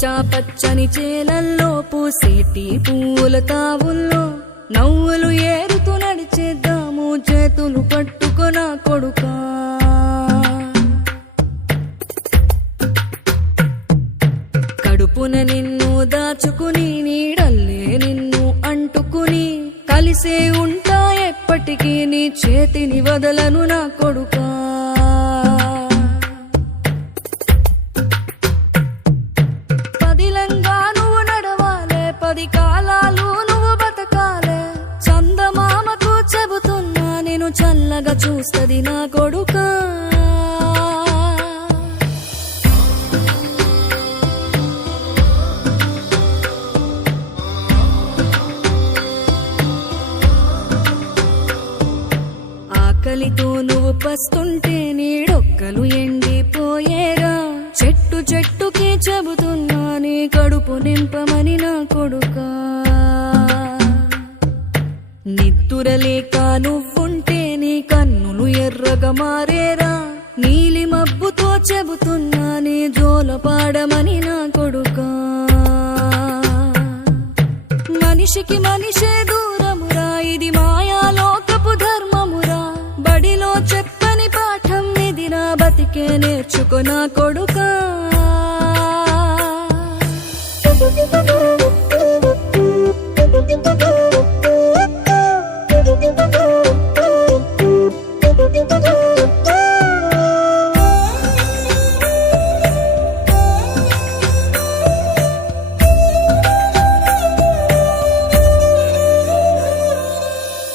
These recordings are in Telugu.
పచ్చా పచ్చని చేలల్లో పూసేటి పూల తావుల్లో నవ్వులు ఏరుతూ నడిచేద్దాము చేతులు పట్టుకొన కొడుకా. కడుపున నిన్ను దాచుకుని నీడల్లే నిన్ను అంటుకుని కలిసే ఉంటా ఎప్పటికీ నీ చేతిని వదలను నా కొడుకా. పదిలంగా నువ్వు నడవాలే, 10 కాలాలు నువ్వు బతకాలే. చందమామకు చెబుతున్నా నేను చల్లగా చూస్తది నా కొడుకా. ఆకలితో నువ్వు పస్తుంటే నీడొక్కలు ఎండిపోయేరా. చెట్టు చెట్టుకి చెబుతున్నా నీ కడుపు నింపమని నా కొడుకా. నిద్దురలేక నువ్వుంటే నీ కన్నులు ఎర్రగా మారేరా. నీలి మబ్బుతో చెబుతున్నా నీ జోల పాడమని నా కొడుకా. మనిషికి మనిషే దూరమురా, ఇది మాయాలోకపు ధర్మమురా. బడిలో చెప్పని పాఠం ఇది నా బతికే నేర్చుకో నా కొడుకా.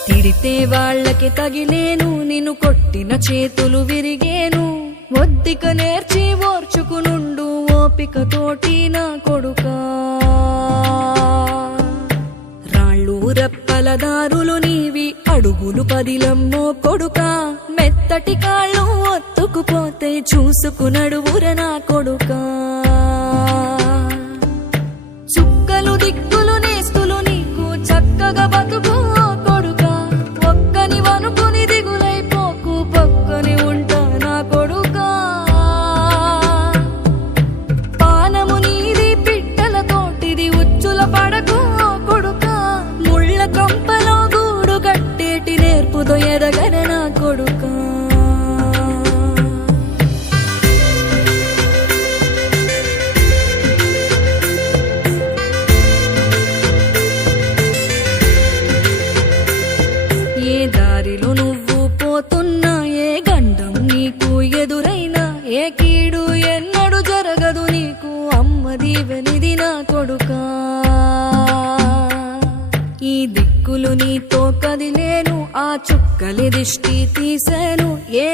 తిడితే వాళ్ళకి తగిలేను, నిన్ను కొట్టిన చేతులు విరిగేను. ఒద్దిక నేర్చి ఓర్చుకునుండు ఓపికతోటి నా కొడుకా. రాళ్ళు రప్పల దారులు నీవి, అడుగులు 10లమ్మో కొడుకా. మెత్తటి కాళ్ళు ఒత్తుకుపోతే చూసుకునడువుర నా కొడుకా. చుక్కలు దిక్కులు నేస్తులు నీకు చక్కగా బతుకు కొడుకా. ఒక్కని వనుకుని దిగులైపోకు, పక్కని ఉంటా నా కొడుకా. పానము నీది పిట్టల తోటిది, ఉచ్చుల పడకు కొడుకా. ముళ్ళ కంపలో గూడు గట్టేటి నేర్పుతో ఎదగర నా కొడుకా. ఏ దారిలో నువ్వు పోతున్నా, ఏ గండం నీకు ఎదురైనా, ఏ కీడు ఎన్నడు జరగదు నీకు అమ్మ దీవెనిది నా కొడుకా. ఈ దిక్కులు నీతో కదిలేను, ఆ చుక్కలి దిష్టి తీశాను. ఏ